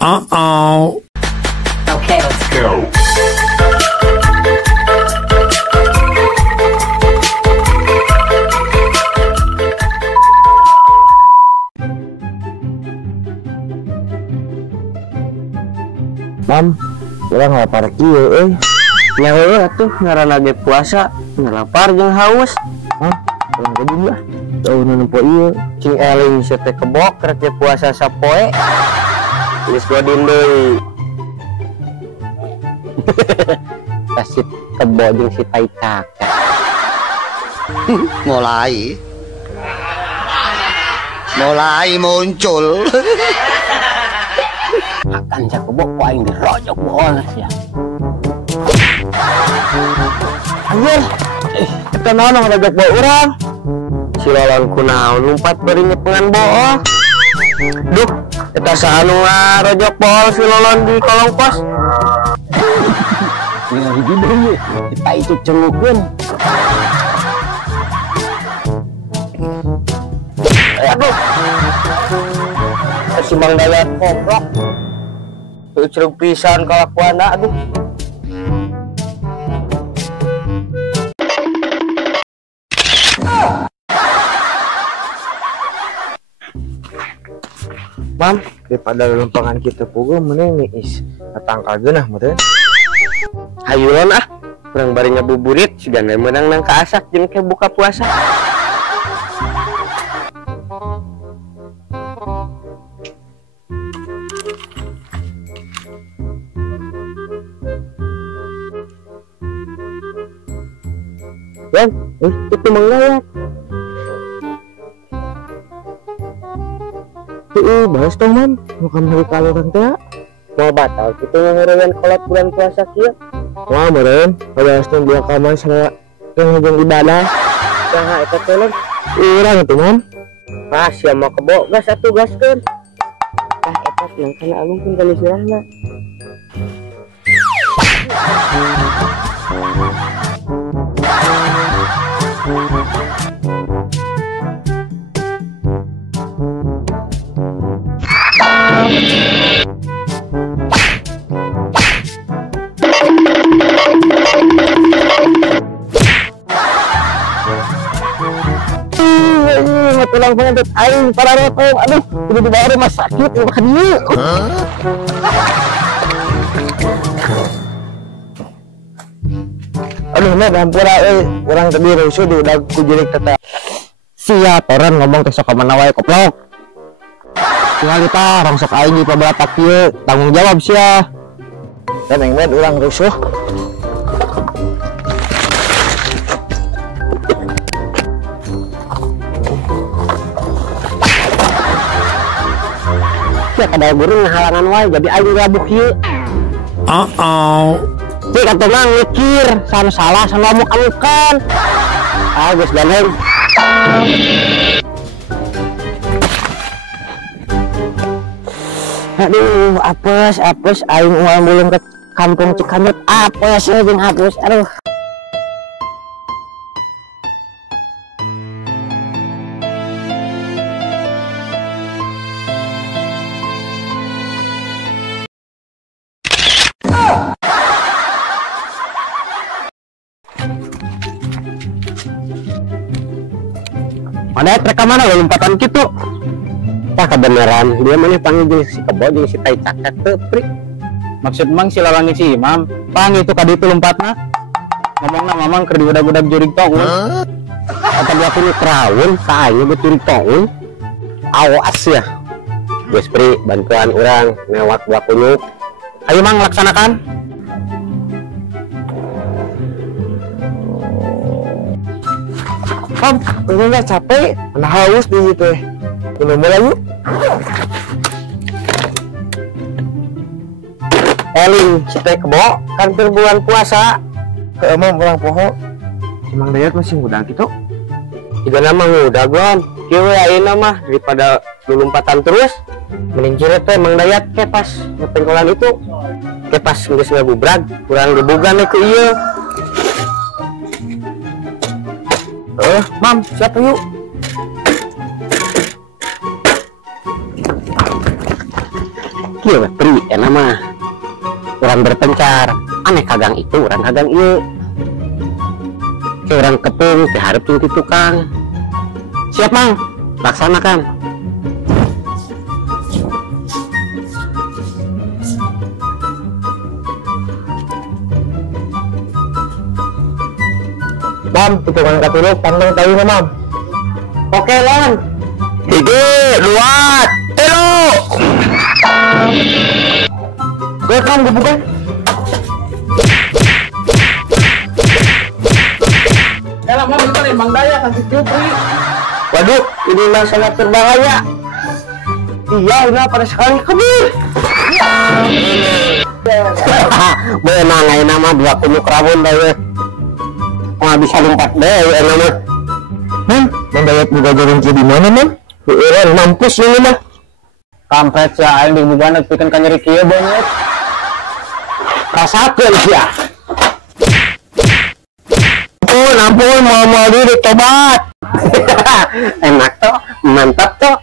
Uh-oh. Okay, let's go. Mam, orang lapar kieu Ya atuh ngaran lagi puasa, ngelapar jeung haus. Hah? Orang ke lah. Tahu nempo ieu. Cing eling si teh kebok rek ge puasa sapoe. Geus godin deui. Kasih kebo jeung si tai kakek. mulai muncul. Akan cak kebok ku aing dirojok bool ya. Anjir. Kita naon ngerojok bae urang. Si lolon kunaon lumpat beuring ngepengan bool. Duh, eta saanu ngarojok bool si lolon di kolong pos. Ya hiji deui. Kita itu cengukeun. Aduh. Si Mang Dayat koplok. Tuh cerug pisan kalakuana aduh. Mam, daripada lempangan kita puguh mending niis natangkal geunah meureun. Hayulon ah, urang bari ngabuburit siga menang nang kaasak jeung ke buka puasa. Yan, itu Mang Dayat. Bahas dong Mam, bukan hari kalorang teh. Mau batal kitu ngeureun kolot bulan puasa kieu. Wah, meureun, bahas dong dia kamar sana yang jeung ibadah. Saha eta teh lon? Urang atuh Mam. Ah, sia mah kebo gas atuh gaskeun. Tah eta yang kana alungkeun ka lisirahna. Tulang pengentet aing para repot. Aduh, udah dibawa rumah sakit makan ieu. Aduh, mah hampura urang tadi rusuh di udah kujirik teh. Sia toren ngomong teh sok ka mana wae koplok. Tinggal kita orang sok aing di pabalatak kieu, tanggung jawab sia. Dan yang men urang rusuh. Ya kada guru ngahalangan wae jadi aing rabuk ieu. Cik atuh mah mikir, sana salah sana amuk-amukan. Ah geus ganeng. Aduh, apes aing uang belum ke kampung Cikanut. Apes jeung apes. Aduh. Ada trek mana lo lompatan gitu? Tah kebenaran dia mana panggil si kebo jeung si tai cakek teu pri. Maksud Mang si lalangnya si Imam, pang itu kadi itu lompatna. Ngomongna mamang keur diudag-udag jurig toun. Kata dia punya kerawun, saya betul toun. Awas ya. Geus pri bantuan urang newak buah kunyuk. Ayo Mang laksanakan. Mam, ini nggak capek, mana haus di situ. Minum mulai yuk. Eling, si teh kebo kan bulan puasa. Emang orang poho. Mang Dayat masih muda gitu. Juga nama udah gon. Kieu ayeuna mah daripada lompatan terus. Mending ciri teh Mang Dayat ke pas ngepengkolan itu. Ke pas geus ngabubrag, kurang gebugan ke ieu. Mam, siapa yuk? Kieu pri enak mah orang berpencar aneh kagang itu orang kagang ieu ke orang kepung teh hareup ti tukang. Siap mang, laksanakan. Mam, itu kan katuluk pandang tahu na mam. Oke lan, 3, 2, 3. Gue kam gebukan. Elah mam itu Lembang Daya kasih Jupri. Waduh, ini mah sangat berbahaya. Iya, ini pada sekali kabur. Beunang ayeuna mah 2 kunuk rawon bae. Nggak bisa lompat deh enak mah. Mendayat juga jalan di mana, Mam? Mampus ini mah. Kampret ya aing digugana pikeun ka nyeri kieu banget. Rasakeun sia. Ampun, mau diri tobat. Enak toh, mantap toh.